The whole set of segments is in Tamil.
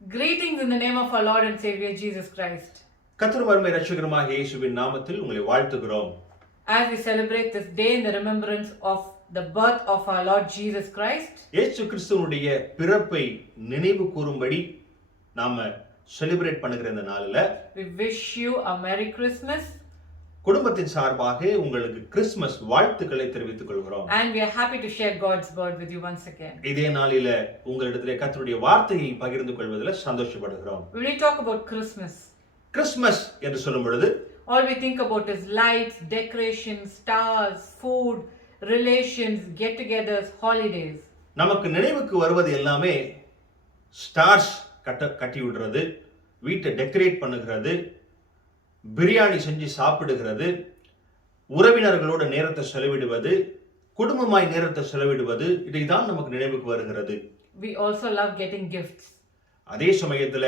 Greetings in the name of our Lord and Savior Jesus Christ. கர்த்தரும் இரட்சகருமாகிய இயேசுவின் நாமத்தில் உங்களை வாழ்த்துகிறோம். As we celebrate this day in the remembrance of the birth of our Lord Jesus Christ, இயேசு கிறிஸ்துவுடைய பிறப்பை நினைவு கூறும்படி நாம செலிப்ரேட் பண்ணுகிற இந்த நாளில we wish you a Merry Christmas. குடும்பத்தின் சார்பாக உங்களுக்கு கிறிஸ்மஸ் வாழ்த்துக்களை தெரிவித்துக் கொள்கிறோம். And we are happy to share God's word with you once again. இதே நாளில உங்களிடத்திலே கர்த்தருடைய வார்த்தையை பகிர்ந்து கொள்வதில் சந்தோஷப்படுகிறோம். When we talk about Christmas, Christmas என்று சொல்லும் பொழுது all we think about is lights, decorations, stars, food, relations, get-togethers, holidays. நமக்கு நினைவுக்கு வருவது எல்லாமே ஸ்டார்ஸ் கட்டி விடுறது, வீட்டை டெக்கரேட் பண்ணுகிறது, பிரியாணி செஞ்சு சாப்பிடுகிறது, உறவினர்களோட நேரத்தை செலவிடுவது, குடும்பமாய் நேரத்தை செலவிடுவது, இதைதான் நமக்கு நினைவுக்கு வருகிறது. We also love getting gifts. அதே சமயத்துல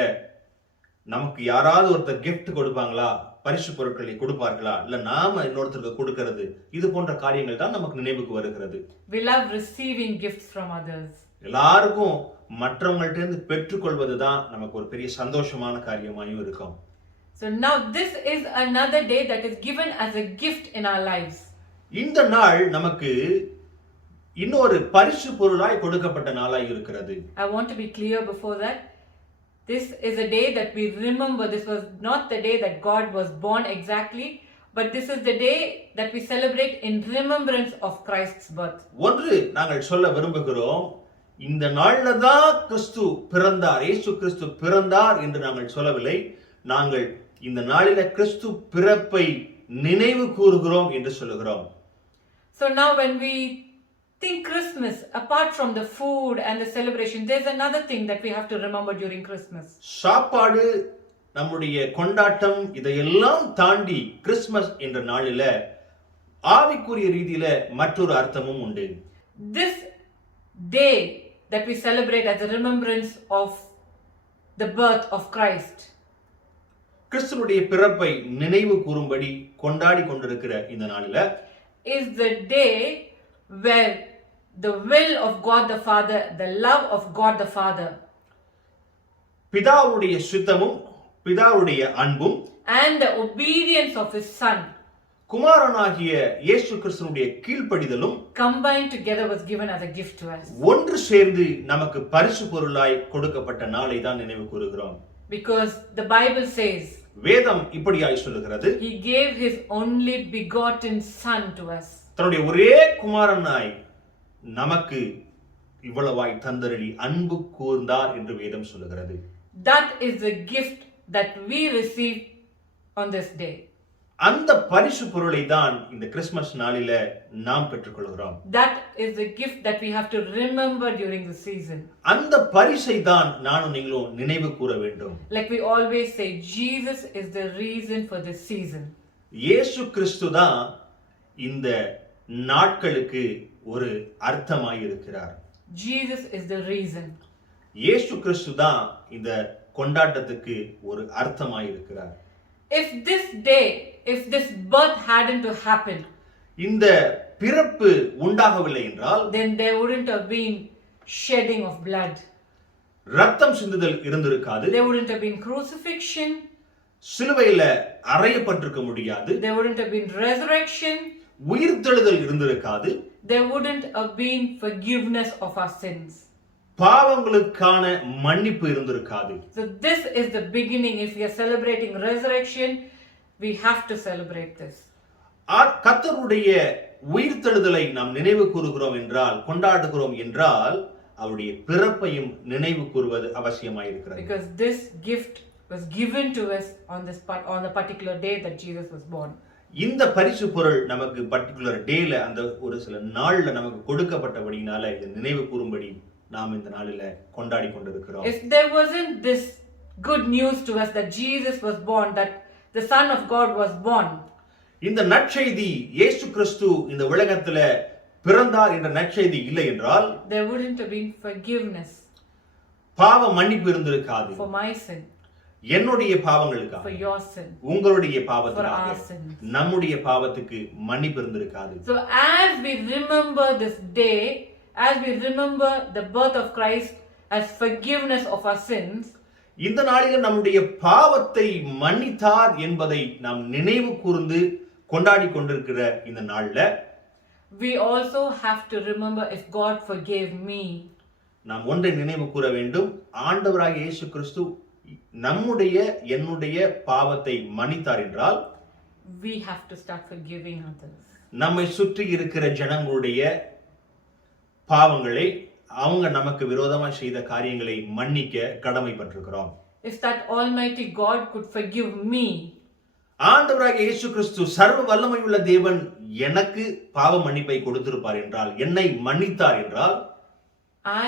நமக்கு யாராவது ஒருத்தர் gift கொடுப்பாங்களா பரிசு பொருட்களை கொடுப்பார்களா, இல்ல நாம இன்னொருத்தருக்கு கொடுக்கிறது, இது போன்ற காரியங்கள் தான் நமக்கு நினைவுக்கு வருகிறது. We love receiving gifts from others. எல்லாருக்கும் மற்றவங்கள்ட்ட இருந்து பெற்றுக்கொள்வது தான் நமக்கு ஒரு பெரிய சந்தோஷமான காரியமாயும் இருக்கும். So now this is another day that is given as a gift in our lives. இந்த நாள் நமக்கு இன்னொரு பரிசு பொருளாய் கொடுக்கப்பட்ட நாளாய் இருக்கிறது. I want to be clear before that. This is a day that we remember. This was not the day that God was born exactly, but this is the day that we celebrate in remembrance of Christ's birth. ஒன்று நாங்கள் சொல்ல விரும்புகிறோம், இந்த நாள்ல தான் கிறிஸ்து பிறந்தார், இயேசு கிறிஸ்து பிறந்தார் என்று நாங்கள் சொல்லவில்லை. நாங்கள் இந்த நாளில கிறிஸ்து பிறப்பை நினைவு கூறுகிறோம் என்று சொல்லுகிறோம். So now when we think Christmas, apart from the food and the celebration, there's another thing that we have to remember during Christmas. சாப்பாடு, நம்முடைய கொண்டாட்டம், இதையெல்லாம் தாண்டி கிறிஸ்மஸ் என்ற நாளில ஆவிக்குரிய ரீதியில மற்றொரு அர்த்தமும் உண்டு. This day that we celebrate as a remembrance of the birth of Christ, கிறிஸ்துவுடைய பிறப்பை நினைவு கூறும்படி கொண்டாடி கொண்டிருக்கிற இந்த நாளில is the day where the will of God the Father, the love of God the Father, பிதாவுடைய சித்தமும் பிதாவுடைய அன்பும் and the obedience of his Son குமாரனாகிய இயேசு கிறிஸ்துவுடைய கீழ்ப்படிதலும் combined together was given as a gift to us. ஒன்று சேர்ந்து நமக்கு பரிசு பொருளாய் கொடுக்கப்பட்ட நாளை தான் நினைவு கூறுகிறோம். Because the Bible says வேதம் இப்படியாய் சொல்லுகிறது, he gave his only begotten Son to us. தன்னுடைய ஒரே குமாரனாய் நமக்கு இவ்வளவாய் தந்தருளி அன்பு கூர்ந்தார் என்று வேதம் சொல்லுகிறது. That is the gift that we receive on this day. அந்த பரிசு பொருளை தான் இந்த கிறிஸ்மஸ் நாளில நாம் பெற்றுக்கொள்கிறோம். That is the gift that we have to remember during the season. அந்த பரிசை தான் நானும் நீங்களும் நினைவு கூற வேண்டும். Like we always say, Jesus is the reason for this season. இயேசு கிறிஸ்து தான் இந்த நாட்களுக்கு ஒரு அர்த்தமாய் இருக்கிறார். Jesus is the reason. இயேசு கிறிஸ்து தான் இந்த கொண்டாட்டத்துக்கு ஒரு அர்த்தமாய் இருக்கிறார். If this day, if this birth hadn't to happen, இந்த பிறப்பு உண்டாகவில்லை என்றால் then there wouldn't have been shedding of blood. ரத்தம் சிந்துதல் இருந்திருக்காது. There wouldn't have been crucifixion. சிலுவையில அறையப்பட்டிருக்க முடியாது. There wouldn't have been resurrection. உயிர்த்தெழுதல் இருந்திருக்காது. There wouldn't have been forgiveness of our sins. பாவங்களுக்கான மன்னிப்பு இருந்திருக்காது. So this is the beginning. If we are celebrating resurrection, we have to celebrate this. கர்த்தருடைய உயிர்த்தெழுதலை நாம் நினைவு கூறுகிறோம் என்றால், கொண்டாடுகிறோம் என்றால், அவருடைய பிறப்பையும் நினைவு கூறுவது அவசியமாயிருக்கிறது. Because this gift was given to us on the particular day that Jesus was born. இந்த பரிசு பொருள் நமக்கு பர்టిక్యులர் டேல, அந்த ஒரு சில நாள்ல நமக்கு கொடுக்கப்பட்டபடியினால இதை நினைவு கூறும்படி நாம் இந்த நாளில கொண்டாடி கொண்டிருக்கிறோம். If there wasn't this good news to us that Jesus was born, that the Son of God was born, இந்த நற்செய்தி இயேசு கிறிஸ்து இந்த உலகத்துல பிறந்தார் என்ற நற்செய்தி இல்லை என்றால் there wouldn't have been forgiveness பாவ மன்னிப்பு இருந்திருக்காது. for my sin, என்னுடைய பாவங்களுக்காக, for your sin, உங்களுடைய for பாவத்துக்காக, our sins. நம்முடைய பாவத்துக்கு மன்னிப்பு இருந்திருக்காது. So as we remember this day, as we remember the birth of Christ as forgiveness of our sins, இந்த நாளில் நம்முடைய பாவத்தை மன்னித்தார் என்பதை நாம் நினைவு கூர்ந்து கொண்டாடி கொண்டிருக்கிற இந்த நாள்ல we also have to remember, if God forgave me, நாம் ஒன்றை நினைவு கூற வேண்டும். ஆண்டவராகிய இயேசு கிறிஸ்து நம்முடைய என்னுடைய பாவத்தை மன்னித்தார் என்றால் we have to start forgiving others. நம்மை சுற்றி இருக்கிற ஜனங்களுடைய பாவங்களை, அவங்க நமக்கு விரோதமாய் செய்த காரியங்களை மன்னிக்க கடமைப்பட்டிருக்கிறோம். If that Almighty God could forgive me, ஆண்டவராகிய இயேசு கிறிஸ்து சர்வ வல்லமையுள்ள தேவன் எனக்கு பாவ மன்னிப்பை கொடுத்திருப்பார் என்றால், என்னை மன்னித்தார் என்றால்,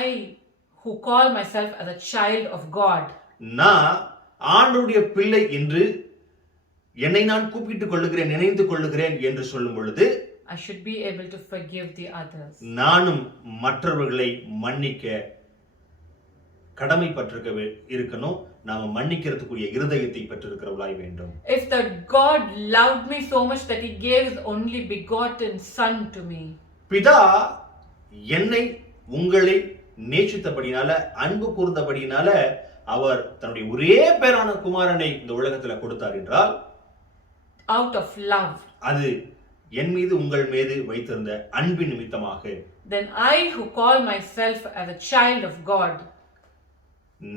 I who call myself as a child of God, நான் ஆண்டவருடைய பிள்ளை என்று என்னை நான் கூப்பிட்டுக் கொள்ளுகிறேன், நினைந்து கொள்ளுகிறேன் என்று சொல்லும் பொழுது I should be able to forgive the others. நானும் மற்றவர்களை மன்னிக்க கடமைப்பட்டிருக்க இருக்கணும். நாம மன்னிக்கிறதுக்குரிய இருதயத்தை பெற்றிருக்கிறவளாய் வேண்டும். If that God loved me so much that he gave his only begotten son to me. பிதா என்னை உங்களை நேசித்தபடினால, அன்பு கூர்ந்தபடினால அவர் தன்னுடைய ஒரே பேரான குமாரனை இந்த உலகத்துல கொடுத்தார் என்றால், out of love, அது என் மீது உங்கள் மீது வைத்திருந்த அன்பின் நிமித்தமாக, then I who call myself as a child of God,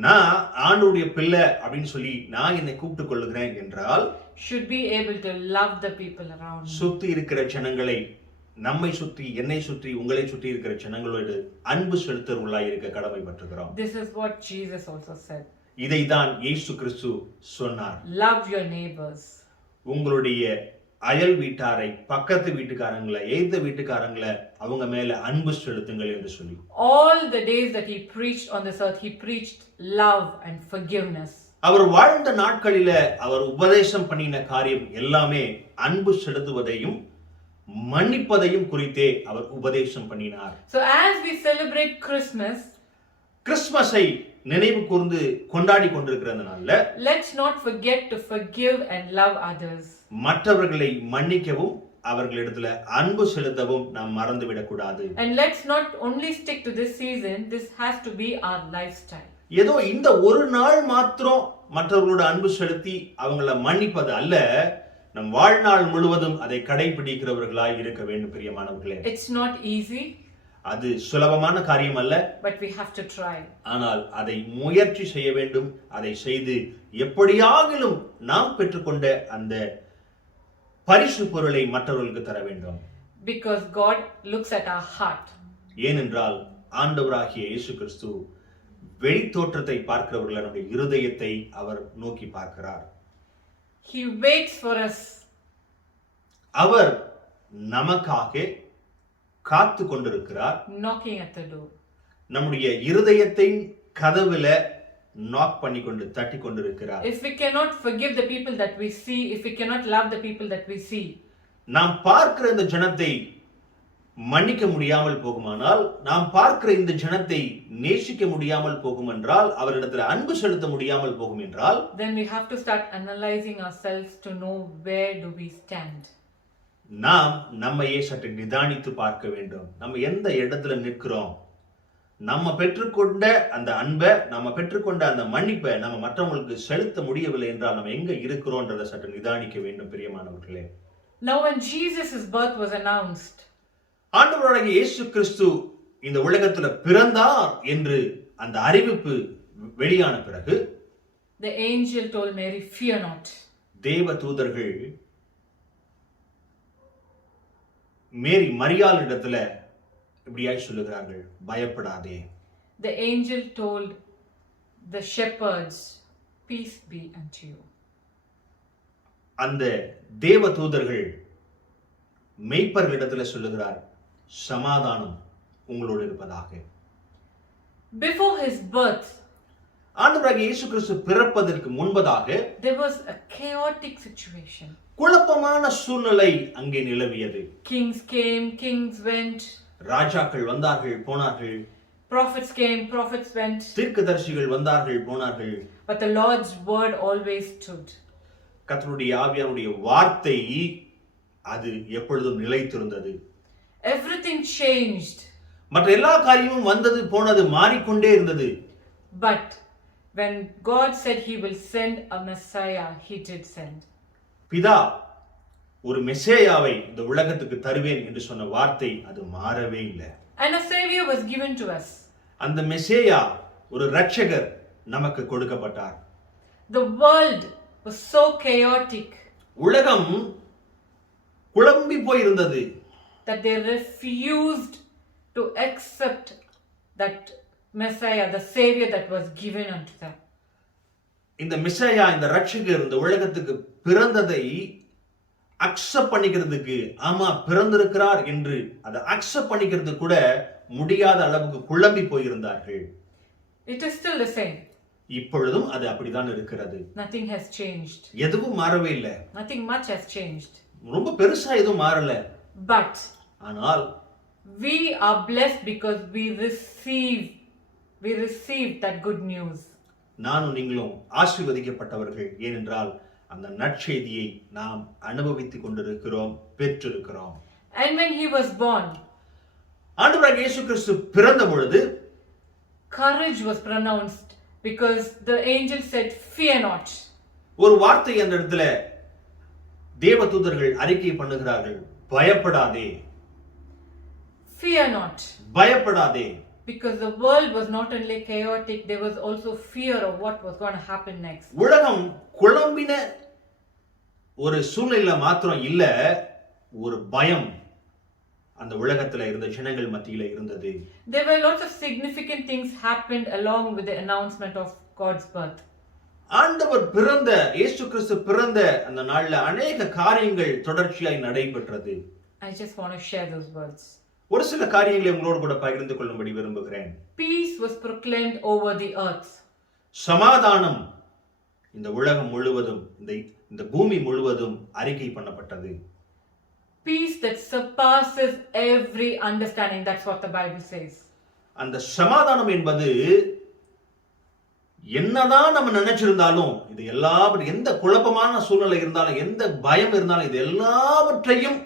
நான் ஆண்டவருடைய பிள்ளை அப்படின்னு சொல்லி நான் என்னை கூப்பிட்டுக் கொள்ளுகிறேன் என்றால், should be able to love the people around me. சுத்தி இருக்கிற ஜனங்களை, நம்மை சுற்றி, என்னை சுற்றி, உங்களை சுற்றி இருக்கிற ஜனங்களோடு அன்பு செலுத்துவர்களாய் இருக்க கடமைப்பட்டிருக்கிறோம். This is what Jesus also said. இதைதான் இயேசு கிறிஸ்து சொன்னார். Love your neighbors. உங்களுடைய அயல் வீட்டாரை, பக்கத்து வீட்டுக்காரங்களை, எய்த வீட்டுக்காரங்களை அவங்க மேல அன்பு செலுத்துங்கள் என்று சொல்லி. All the days that he preached on this earth, he preached love and forgiveness. அவர் வாழ்ந்த நாட்களில அவர் உபதேசம் பண்ணின காரியம் எல்லாமே அன்பு செலுத்துவதையும் மன்னிப்பதையும் குறித்தே அவர் உபதேசம் பண்ணினார். So as we celebrate Christmas, கிறிஸ்மஸை நினைவு கூர்ந்து கொண்டாடி கொண்டிருக்கிறதுனால, let's not forget to forgive and love others. மற்றவர்களை மன்னிக்கவும் அவர்களிடத்துல அன்பு செலுத்தவும் நாம் மறந்துவிடக் கூடாது. And let's not only stick to this season, this has to be our lifestyle. ஏதோ இந்த ஒரு நாள் மாத்திரம் மற்றவர்களோட அன்பு செலுத்தி அவங்கள மன்னிப்பது அல்ல, நம் வாழ்நாள் முழுவதும் அதை கடைபிடிக்கிறவர்களாய் இருக்க வேண்டும். பிரியமானவர்களே, It's not easy, அது சுலபமான காரியம் அல்ல, but we have to try. ஆனால் அதை முயற்சி செய்ய வேண்டும். அதை செய்து எப்படியாகிலும் நாம் பெற்றுக்கொண்ட அந்த பரிசு பொருளை மற்றவர்களுக்கு தர வேண்டும். Because God looks at our heart. ஏனென்றால் ஆண்டவராகிய இயேசு கிறிஸ்து வெளி தோற்றத்தை பார்க்கிறவர்கள் நம்முடைய இருதயத்தை அவர் நோக்கி பார்க்கிறார். He waits for us. அவர் நமக்காக காத்து கொண்டிருக்கிறார். Knocking at the door. நம்முடைய இருதயத்தின் கதவுல நாக் பண்ணி கொண்டு தட்டி கொண்டிருக்கிறார். If we cannot forgive the people that we see, if we cannot love the people that we see, நாம் பார்க்கிற இந்த ஜனத்தை மன்னிக்க முடியாமல் போகுமானால், நாம் பார்க்கிற இந்த ஜனத்தை நேசிக்க முடியாமல் போகும் என்றால், அவரிடத்துல அன்பு செலுத்த முடியாமல் போகும் என்றால், then we have to start analyzing ourselves to know where do we stand. நாம் நம்மையே சற்று நிதானித்து பார்க்க வேண்டும். நம்ம எந்த இடத்துல நிற்கிறோம், நம்ம பெற்றுக்கொண்ட அந்த அன்பை, நம்ம பெற்றுக்கொண்ட அந்த மன்னிப்பை நம்ம மற்றவங்களுக்கு செலுத்த முடியவில்லை என்றால் நம்ம எங்க இருக்கிறோம்ன்றதை சற்று நிதானிக்க வேண்டும். பிரியமானவர்களே, Now when Jesus' birth was announced, ஆண்டவராகிய இயேசு கிறிஸ்து இந்த உலகத்துல பிறந்தார் என்று அந்த அறிவிப்பு வெளியான பிறகு, the angel told Mary, fear not. தேவ தூதர்கள் மேரி மரியாள் இடத்துல இப்படியாய் சொல்லுகிறார்கள், பயப்படாதே. The angel told the shepherds, peace be unto you. அந்த தேவ தூதர்கள் மெய்ப்பர்களிடத்துல சொல்லுகிறார், சமாதானம் உங்களோடு இருப்பதாக. Before his birth, ஆண்டவராகிய இயேசு கிறிஸ்து பிறப்பதற்கு முன்பதாக there was a chaotic situation. குழப்பமான சூழ்நிலை அங்கே நிலவியது. Kings came, kings went. ராஜாக்கள் வந்தார்கள், போனார்கள். Prophets came, prophets went. தீர்க்கதரிசிகள் வந்தார்கள், போனார்கள். But the Lord's word always stood. கர்த்தருடைய ஆவியானுடைய வார்த்தை அது எப்பொழுதும் நிலைத்திருந்தது. Everything changed. மற்ற எல்லா காரியமும் வந்தது போனது, மாறிக்கொண்டே இருந்தது. But when God said he will send a Messiah, he did send. பிதா ஒரு மெசேயாவை இந்த உலகத்துக்கு தருவேன் என்று சொன்ன வார்த்தை அது மாறவே இல்லை. And a savior was given to us. அந்த மெசேயா, ஒரு இரட்சகர் நமக்கு கொடுக்கப்பட்டார். The world was so chaotic உலகம் குழம்பி போயிருந்தது. that they refused to accept that Messiah, the savior that was given unto them. இந்த மெசேயா, இந்த இரட்சகர் இந்த உலகத்துக்கு பிறந்ததை அக்செப்ட் பண்ணிக்கிறதுக்கு, ஆமா பிறந்திருக்கிறார் என்று அதை அக்செப்ட் பண்ணிக்கிறது கூட முடியாத அளவுக்கு குழம்பி போயிருந்தார்கள். It is still the same. இப்பொழுதும் அது அப்படிதான் இருக்கிறது. Nothing has changed. எதுவும் மாறவே இல்லை. Nothing much has changed. ரொம்ப பெருசா எதுவும் மாறல. But ஆனால் we are blessed because we receive we received that good news. நானும் நீங்களும் ஆசீர்வதிக்கப்பட்டவர்கள். ஏனென்றால் அந்த நற்செய்தியை நாம் அனுபவித்துக் கொண்டிருக்கிறோம், பெற்றிருக்கிறோம். And when he was born, ஆண்டவராகிய இயேசு கிறிஸ்து பிறந்த பொழுது courage was pronounced because the angel said, "Fear not." ஒரு வார்த்தை அந்த இடத்துல தேவதூதர்கள் அறிக்கை பண்ணுகிறார்கள், பயப்படாதே. Fear not. பயப்படாதே. Because the world was not only chaotic, there was also fear of what was going to happen next. உலகம் குழம்பின ஒரு சூழ்நிலை மாத்திரம் இல்ல, ஒரு பயம் அந்த உலகத்துல இருந்த ஜனங்கள் மத்தியில இருந்தது. There were lots of significant things happened along with the announcement of God's birth. ஆண்டவர் பிறந்த, இயேசு கிறிஸ்து பிறந்த அந்த நாள்ல அநேக காரியங்கள் தொடர்ச்சியாய் நடைபெற்றது. I just want to share those words. ஒரு சில காரியங்களை உங்களோடு கூட பகிர்ந்து கொள்ளும்படி விரும்புகிறேன். Peace was proclaimed over the earth. சமாதானம் இந்த உலகம் முழுவதும், இந்த பூமி முழுவதும் அறிக்கை பண்ணப்பட்டது. Peace that surpasses every understanding. That's what the Bible says. அந்த சமாதானம் என்பது என்னதான் நம்ம நினைச்சிருந்தாலும், இது எல்லாவற்றையும், எந்த குழப்பமான சூழ்நிலை இருந்தாலும், எந்த பயம் இருந்தாலும், இது எல்லாவற்றையும்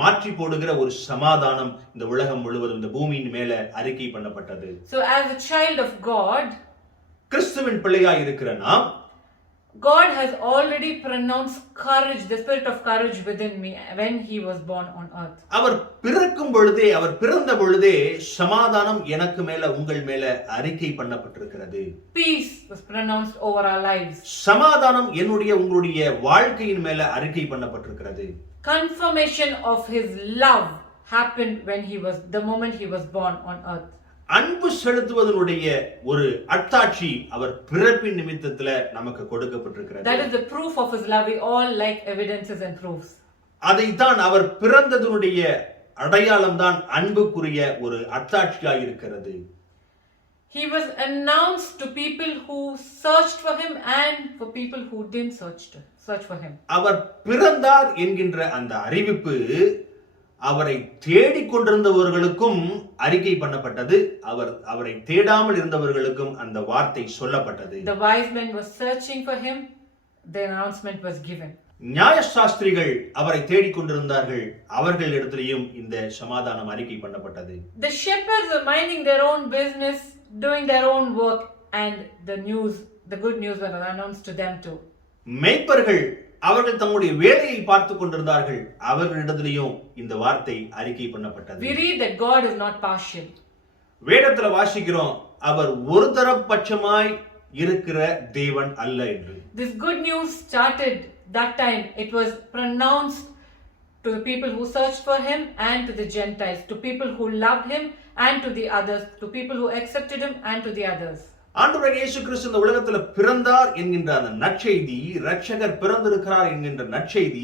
மாற்றி போடுகிற ஒரு சமாதானம் இந்த உலகம் முழுவதும், இந்த பூமியின் மேல அறிக்கை பண்ணப்பட்டது. So as a child of God, கிறிஸ்துவின் பிள்ளையாய் இருக்கிற நாம், God has already pronounced courage, the spirit of courage within me when he was born on earth. அவர் பிறக்கும் பொழுதே, அவர் பிறந்த பொழுதே சமாதானம் எனக்கு மேல, உங்கள் மேல அறிக்கை பண்ணப்பட்டிருக்கிறது. Peace was pronounced over our lives. சமாதானம் என்னுடைய, உங்களுடைய வாழ்க்கையின் மேல அறிக்கை பண்ணப்பட்டிருக்கிறது. Confirmation of his love happened when the moment he was born on earth. அன்பு செலுத்துவதனுடைய ஒரு அத்தாட்சி அவர் பிறப்பின் நிமித்தத்துல நமக்கு கொடுக்கப்பட்டிருக்கிறது. That is the proof of his love. We all like evidences and proofs. அதைத்தான் அவர் பிறந்ததனுடைய அடையாளம் தான் அன்புக்குரிய ஒரு அத்தாட்சியாய் இருக்கிறது. He was announced to people who searched for him and for people who didn't search for him. அவர் பிறந்தார் என்கின்ற அந்த அறிவிப்பு அவரை தேடிக் கொண்டிருந்தவர்களுக்கும் அறிக்கை பண்ணப்பட்டது, அவரை தேடாமல் இருந்தவர்களுக்கும் அந்த வார்த்தை சொல்லப்பட்டது. The wise men were searching for him, the announcement was given. நியாயசாஸ்திரிகள் அவரை தேடிக் கொண்டிருந்தார்கள், அவர்களிடத்திலேயும் இந்த சமாதானம் அறிக்கை பண்ணப்பட்டது. The shepherds were minding their own business, doing their own work, and the good news was announced to them too. மேய்ப்பர்கள் அவர்கள் தங்களுடைய வேலையை பார்த்துக் கொண்டிருந்தார்கள், அவர்களிடத்திலேயும் இந்த வார்த்தை அறிக்கை பண்ணப்பட்டது. We read that God is not partial. வேதத்துல வாசிக்கிறோம், அவர் ஒரு தரப்பட்சமாய் இருக்கிற தேவன் அல்ல என்று. This good news started that time. It was pronounced to the people who searched for him and to the Gentiles, to people who loved him and to the others, to people who accepted him and to the others. ஆண்டவர் இயேசு கிறிஸ்து இந்த உலகத்துல பிறந்தார் என்கின்ற அந்த நற்செய்தி, இரட்சகர் பிறந்திருக்கிறார் என்கின்ற நற்செய்தி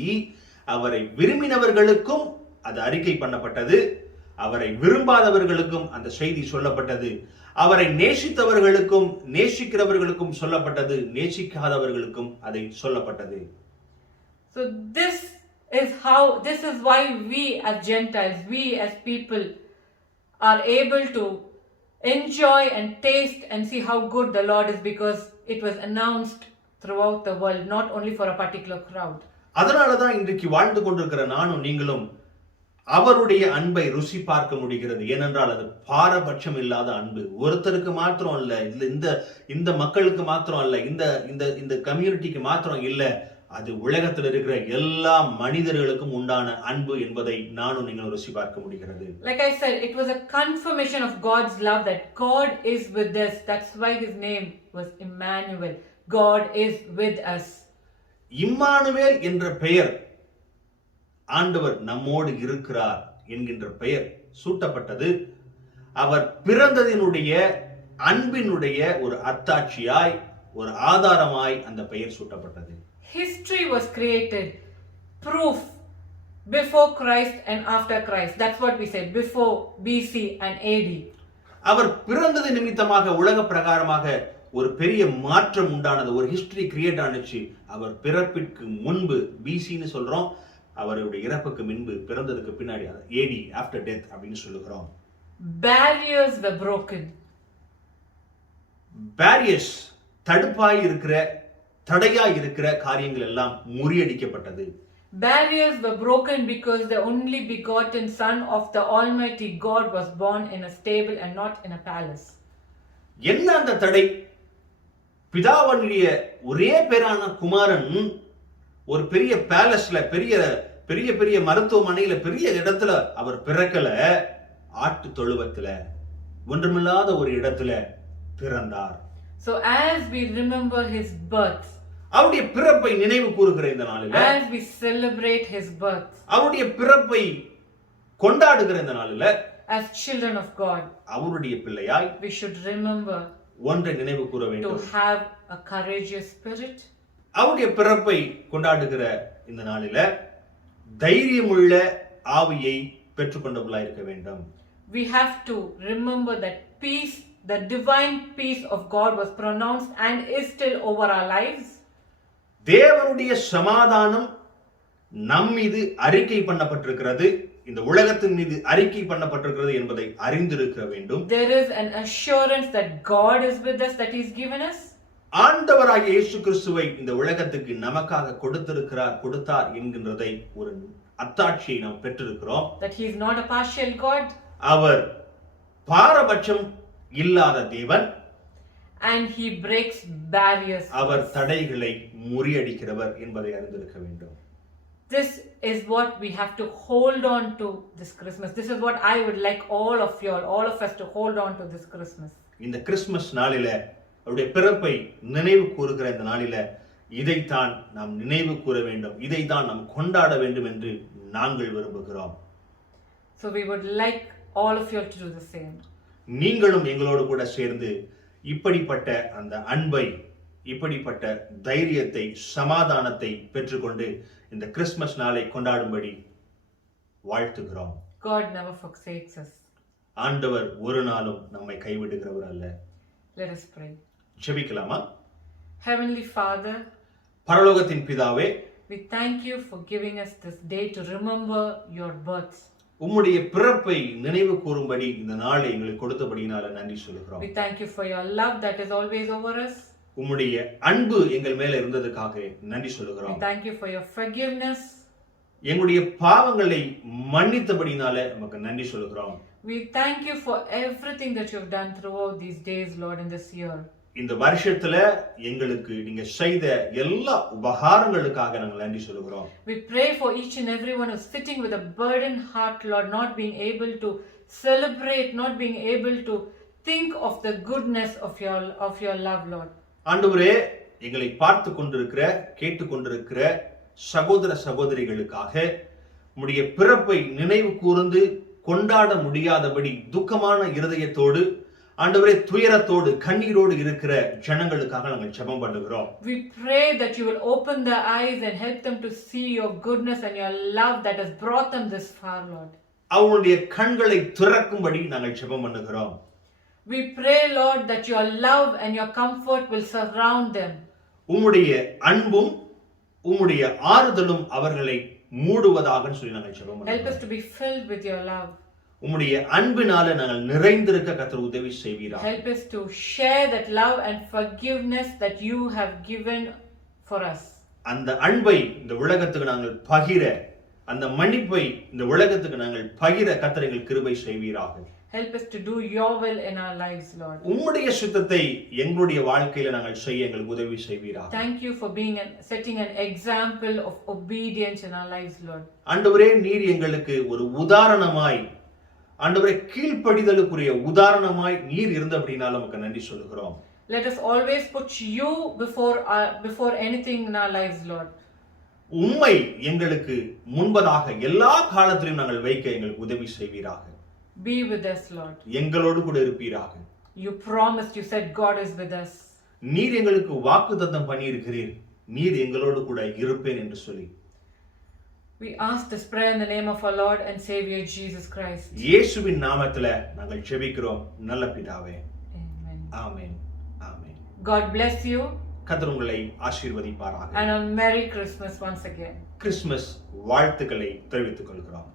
அவரை விரும்பினவர்களுக்கும் அது அறிக்கை பண்ணப்பட்டது, அவரை விரும்பாதவர்களுக்கும் அந்த செய்தி சொல்லப்பட்டது, அவரை நேசித்தவர்களுக்கும் நேசிக்கிறவர்களுக்கும் சொல்லப்பட்டது, நேசிக்காதவர்களுக்கும் அதை சொல்லப்பட்டது. So this is why we as Gentiles, we as people are able to enjoy and taste and see how good the Lord is, because it was announced throughout the world, not only for a particular crowd. அதனாலதான் இன்றைக்கு வாழ்ந்து கொண்டிருக்கிற நானும் நீங்களும் அவருடைய அன்பை ருசி பார்க்க முடிகிறது. ஏனென்றால் அது பாரபட்சம் இல்லாத அன்பு. ஒருத்தருக்கு மாத்திரம் இல்ல, இந்த மக்களுக்கு மாத்திரம் அல்ல, இந்த கம்யூனிட்டிக்கு மாத்திரம் இல்ல, அது உலகத்தில் இருக்கிற எல்லா மனிதர்களுக்கும் உண்டான அன்பு என்பதை நானும் நீங்களும் ருசி பார்க்க முடிகிறது. Like I said, it was a confirmation of God's love, that God is with us. That's why his name was Emmanuel. God is with us. Immanuel என்ற பெயர், ஆண்டவர் நம்மோடு இருக்கிறார் என்கின்ற பெயர் சூட்டப்பட்டது. அவர் பிறந்ததினுடைய அன்பினுடைய ஒரு அத்தாட்சியாய், ஒரு ஆதாரமாய் அந்த பெயர் சூட்டப்பட்டது. History was created, proof before Christ and after Christ. That's what we said, before BC and AD. அவர் பிறந்தது நிமித்தமாக உலக பிரகாரமாக ஒரு பெரிய மாற்றம் உண்டானது, ஒரு ஹிஸ்டரி கிரியேட் ஆனிச்சு. அவர் பிறப்பிற்கு முன்பு, பிசின்னு சொல்றோம், அவருடைய இறப்புக்கு முன்பு, பிறந்ததுக்கு பின்னாடி AD, after death அப்படின்னு சொல்லுகிறோம். Barriers were broken. பேரியர்ஸ், தடுப்பாய் இருக்கிற, தடையாய் இருக்கிற காரியங்கள் எல்லாம் முறியடிக்கப்பட்டது. Barriers were broken because the only begotten Son of the Almighty God was born in a stable and not in a palace. என்ன அந்த தடை? பிதாவனுடைய ஒரே பேரான குமாரன் ஒரு பெரிய பேலஸ்ல, பெரிய பெரிய பெரிய மருத்துவமனையில, பெரிய இடத்துல அவர் பிறக்கல. ஆட்டு தொழுவத்துல, ஒன்றுமில்லாத ஒரு இடத்துல பிறந்தார். So as we remember his birth, அவருடைய பிறப்பை நினைவு கூறுகிற இந்த நாளில், as we celebrate his birth, அவருடைய பிறப்பை கொண்டாடுகிற இந்த நாளில், as children of God, அவருடைய பிள்ளையாய் we should remember ஒன்றை நினைவு கூற to வேண்டும். have a courageous spirit. அவருடைய பிறப்பை கொண்டாடுகிற இந்த நாளில தைரியமுள்ள ஆவியை பெற்றுக்கொண்டவர்களாய் இருக்க வேண்டும். We have to remember that peace, the divine peace of God was pronounced and is still over our lives. தேவனுடைய சமாதானம் நம் மீது அறிக்கை பண்ணப்பட்டிருக்கிறது, இந்த உலகத்தின் மீது அறிக்கை பண்ணப்பட்டிருக்கிறது என்பதை அறிந்திருக்க வேண்டும். There is an assurance that God is with us, that He's given us. ஆண்டவராகிய இயேசு கிறிஸ்துவை இந்த உலகத்துக்கு நமக்காக கொடுத்தார் என்கின்றதை ஒரு அத்தாட்சியை நாம் பெற்றிருக்கிறோம். That He is not a partial God. அவர் பாரபட்சம் இல்லாத தேவன். And He breaks barriers. அவர் தடைகளை முறியடிக்கிறவர் என்பதை அறிந்திருக்க வேண்டும். This is what we have to hold on to this Christmas. This is what I would like all of us to hold on to this Christmas. இந்த கிறிஸ்துமஸ் நாளில, அவருடைய பிறப்பை நினைவு கூறுகிற இந்த நாளில இதைத்தான் நாம் நினைவு கூற வேண்டும், இதைத்தான் நாம் கொண்டாட வேண்டும் என்று நாங்கள் விரும்புகிறோம். So we would like all of you to do the same. நீங்களும் எங்களோடு கூட சேர்ந்து இப்படிப்பட்ட அந்த அன்பை, இப்படிப்பட்ட தைரியத்தை, சமாதானத்தை பெற்றுக்கொண்டு இந்த கிறிஸ்துமஸ் நாளை கொண்டாடும்படி வாழ்த்துகிறோம். God never forsakes us. ஆண்டவர் ஒரு நாளும் நம்மை கைவிடுகிறவர் அல்ல. Let us pray. ஜெபிக்கலாமா? Heavenly Father, பரலோகத்தின் பிதாவே, we thank you for giving us this day to remember your birth. உம்முடைய பிறப்பை நினைவு கூறும்படி இந்த நாளை எங்களுக்கு கொடுத்தபடியினால நன்றி சொல்கிறோம். We thank you for your love that is always over us. உம்முடைய அன்பு எங்கள் மேல இருந்ததுக்காக நன்றி சொல்கிறோம். We thank you for your forgiveness. எங்களுடைய பாவங்களை மன்னித்தபடியினால நமக்கு நன்றி சொல்கிறோம். We thank you for everything that you have done throughout these days, Lord, in this year. இந்த வருஷத்துல எங்களுக்கு நீங்க செய்த எல்லா உபகாரங்களுக்காக நாங்கள் நன்றி சொல்கிறோம். We pray for each and everyone who's sitting with a burdened heart, Lord, not being able to celebrate, not being able to think of the goodness of your love, Lord. ஆண்டவரே, எங்களை பார்த்து கொண்டிருக்கிற, கேட்டுக்கொண்டிருக்கிற சகோதர சகோதரிகளுக்காக உம்முடைய பிறப்பை நினைவு கூர்ந்து கொண்டாட முடியாதபடி துக்கமான இருதயத்தோடு, ஆண்டவரே துயரத்தோடு, கண்ணீரோடு இருக்கிற ஜனங்களுக்காக நாங்கள் ஜெபம் பண்ணுகிறோம். We pray that you will open their eyes and help them to see your goodness and your love that has brought them this far, Lord. அவருடைய கண்களை திறக்கும்படி நாங்கள் ஜெபம் பண்ணுகிறோம். We pray, Lord, that your love and your comfort will surround them. உம்முடைய அன்பும் உம்முடைய ஆறுதலும் அவர்களை மூடுவதாக சொல்லி நாங்கள் ஜெபம் Help பண்ணுகிறோம். us to be filled with your love. உம்முடைய அன்பினால நாங்கள் நிறைந்திருக்க கர்த்தர் உதவி செய்வீராக. Help us to share that love and forgiveness that you have given for us. அந்த அன்பை இந்த உலகத்துக்கு நாங்கள் பகிர, அந்த மன்னிப்பை இந்த உலகத்துக்கு நாங்கள் பகிர கர்த்தர் எங்களுக்கு கிருபை செய்வீராக. Help us to do your will in our lives, Lord. உம்முடைய சித்தத்தை எங்களுடைய வாழ்க்கையில நாங்கள் செய்ய எங்களுக்கு உதவி செய்வீராக. Thank you for setting an example of obedience in our lives, Lord. ஆண்டவரே, நீர் எங்களுக்கு ஒரு உதாரணமாய், ஆண்டவரே கீழ்ப்படிதலுக்குரிய உதாரணமாய் நீர் இருந்தபடினால நமக்கு நன்றி சொல்கிறோம். Let us always put you before anything in our lives, Lord. உம்மை எங்களுக்கு முன்பதாக எல்லா காலத்திலும் நாங்கள் வைக்க எங்களுக்கு உதவி செய்வீராக. Be with us, Lord. எங்களோடு கூட இருப்பீராக. You promised, you said God is with us. நீர் எங்களுக்கு வாக்குத்தத்தம் பண்ணியிருக்கிறீர், நீர் எங்களோடு கூட இருப்பேன் என்று சொல்லி. We ask this prayer in the name of our Lord and Savior Jesus Christ. இயேசுவின் நாமத்துல நாங்கள் ஜெபிக்கிறோம் நல்ல பிதாவே. Amen. Amen. Amen. God bless you. கர்த்தர் உங்களை ஆசீர்வதிப்பாராக. And a Merry Christmas once again. Christmas வாழ்த்துக்களை தெரிவித்துக் கொள்கிறோம்.